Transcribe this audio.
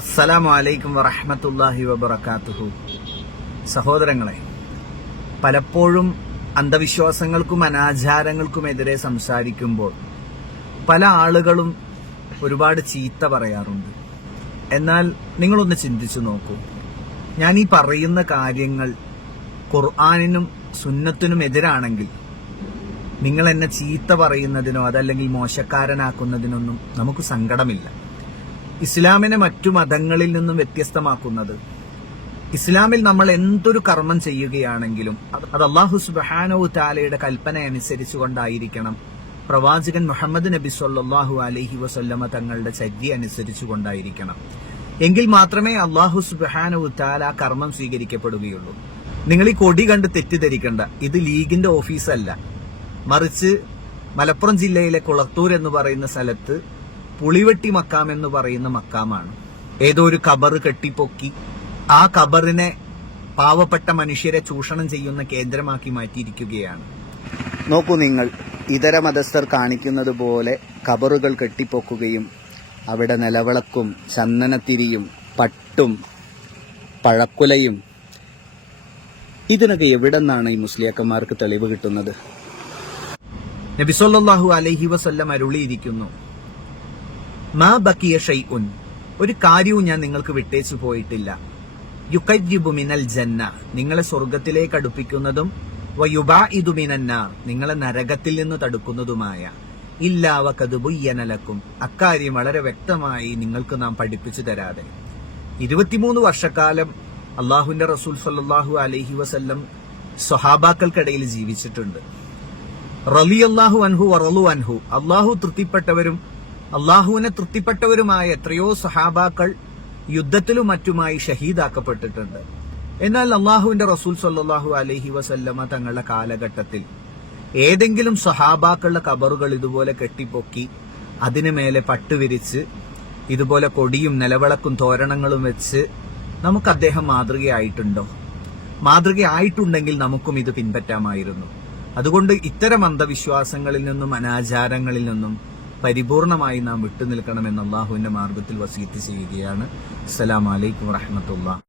അസ്സലാമു അലൈക്കും വറഹ്മത്തുള്ളാഹി വബറകാതുഹു. സഹോദരങ്ങളെ, പലപ്പോഴും അന്ധവിശ്വാസങ്ങൾക്കും അനാചാരങ്ങൾക്കുമെതിരെ സംസാരിക്കുമ്പോൾ പല ആളുകളും ഒരുപാട് ചീത്ത പറയാറുണ്ട്. എന്നാൽ നിങ്ങളൊന്ന് ചിന്തിച്ചു നോക്കൂ, ഞാൻ ഈ പറയുന്ന കാര്യങ്ങൾ ഖുർആനിനും സുന്നത്തിനും എതിരാണെങ്കിൽ നിങ്ങൾ എന്നെ ചീത്ത പറയുന്നതിനോ അതല്ലെങ്കിൽ മോശക്കാരനാക്കുന്നതിനൊന്നും നമുക്ക് സങ്കടമില്ല. ഇസ്ലാമിനെ മറ്റു മതങ്ങളിൽ നിന്നും വ്യത്യസ്തമാക്കുന്നത്, ഇസ്ലാമിൽ നമ്മൾ എന്തൊരു കർമ്മം ചെയ്യുകയാണെങ്കിലും അത് അല്ലാഹു സുബ്ഹാനഹു തആലയുടെ കൽപ്പന അനുസരിച്ചുകൊണ്ടായിരിക്കണം, പ്രവാചകൻ മുഹമ്മദ് നബി സല്ലല്ലാഹു അലൈഹി വസല്ലമ തങ്ങളുടെ ചര്യ അനുസരിച്ചുകൊണ്ടായിരിക്കണം. എങ്കിൽ മാത്രമേ അല്ലാഹു സുബ്ഹാനഹു തആല ആ കർമ്മം സ്വീകരിക്കപ്പെടുകയുള്ളൂ. നിങ്ങൾ ഈ കൊടി കണ്ട് തെറ്റിദ്ധരിക്കണ്ട, ഇത് ലീഗിന്റെ ഓഫീസല്ല, മറിച്ച് മലപ്പുറം ജില്ലയിലെ കുളത്തൂർ എന്ന് പറയുന്ന സ്ഥലത്ത് പുളിവെട്ടി മക്കാം എന്ന് പറയുന്ന മക്കാമാണ്. ഏതോ ഒരു ഖബറ് കെട്ടിപ്പൊക്കി ആ ഖബറിനെ പാവപ്പെട്ട മനുഷ്യരെ ചൂഷണം ചെയ്യുന്ന കേന്ദ്രമാക്കി മാറ്റിയിരിക്കുകയാണ്. നോക്കൂ നിങ്ങൾ, ഇതര മതസ്ഥർ കാണിക്കുന്നത് പോലെ ഖബറുകൾ കെട്ടിപ്പൊക്കുകയും അവിടെ നിലവിളക്കും ചന്ദനത്തിരിയും പട്ടും പഴക്കുലയും, ഇതിനൊക്കെ എവിടെ നിന്നാണ് ഈ മുസ്ലിയാക്കന്മാർക്ക് തെളിവ് കിട്ടുന്നത്? നബി സല്ലല്ലാഹു അലൈഹി വസല്ലം അരുളിയിരിക്കുന്നു, മാ ബക്കിയ ഷൈഉൻ, ഒരു കാര്യവും ഞാൻ നിങ്ങൾക്ക് വിട്ടേച്ചു പോയിട്ടില്ല, യുഖയ്യിബു മിനൽ ജന്ന, നിങ്ങളെ സ്വർഗത്തിലേക്ക് അടുപ്പിക്കുന്നതും വയുബാഇദു മിനന്നാർ, നിങ്ങളെ നരകത്തിൽ നിന്ന് തടുക്കുന്നതുമായ, ഇല്ലാ വഖദ് ബുയ്യന ലക്കും, അക്കാര്യം വളരെ വ്യക്തമായി നിങ്ങൾക്ക് നാം പഠിപ്പിച്ചു തരാതെ. 23 വർഷക്കാലം അള്ളാഹുവിന്റെ റസൂൽ സല്ലല്ലാഹു അലൈഹി വസല്ലം സ്വഹാബാക്കൾക്കിടയിൽ ജീവിച്ചിട്ടുണ്ട്. റളിയല്ലാഹു അൻഹു വറളു അൻഹു, അള്ളാഹു തൃപ്തിപ്പെട്ടവരും അള്ളാഹുവിനെ തൃപ്തിപ്പെട്ടവരുമായ എത്രയോ സഹാബാക്കൾ യുദ്ധത്തിലും മറ്റുമായി ഷഹീദാക്കപ്പെട്ടിട്ടുണ്ട്. എന്നാൽ അള്ളാഹുവിന്റെ റസൂൽ സല്ലല്ലാഹു അലൈഹി വസല്ലമ തങ്ങളുടെ കാലഘട്ടത്തിൽ ഏതെങ്കിലും സഹാബാക്കളുടെ ഖബറുകൾ ഇതുപോലെ കെട്ടിപ്പൊക്കി അതിനു മേലെ പട്ടുവിരിച്ച് ഇതുപോലെ കൊടിയും നിലവിളക്കും തോരണങ്ങളും വെച്ച് നമുക്ക് അദ്ദേഹം മാതൃകയായിട്ടുണ്ടോ? മാതൃകയായിട്ടുണ്ടെങ്കിൽ നമുക്കും ഇത് പിൻപറ്റാമായിരുന്നു. അതുകൊണ്ട് ഇത്തരം അന്ധവിശ്വാസങ്ങളിൽ നിന്നും അനാചാരങ്ങളിൽ നിന്നും പരിപൂർണമായി നാം വിട്ടുനിൽക്കണമെന്ന് അള്ളാഹുവിന്റെ മാർഗത്തിൽ വസീയത്ത് ചെയ്യുകയാണ്. അസ്സലാമു അലൈക്കും വറഹ്മത്തുള്ളാഹി.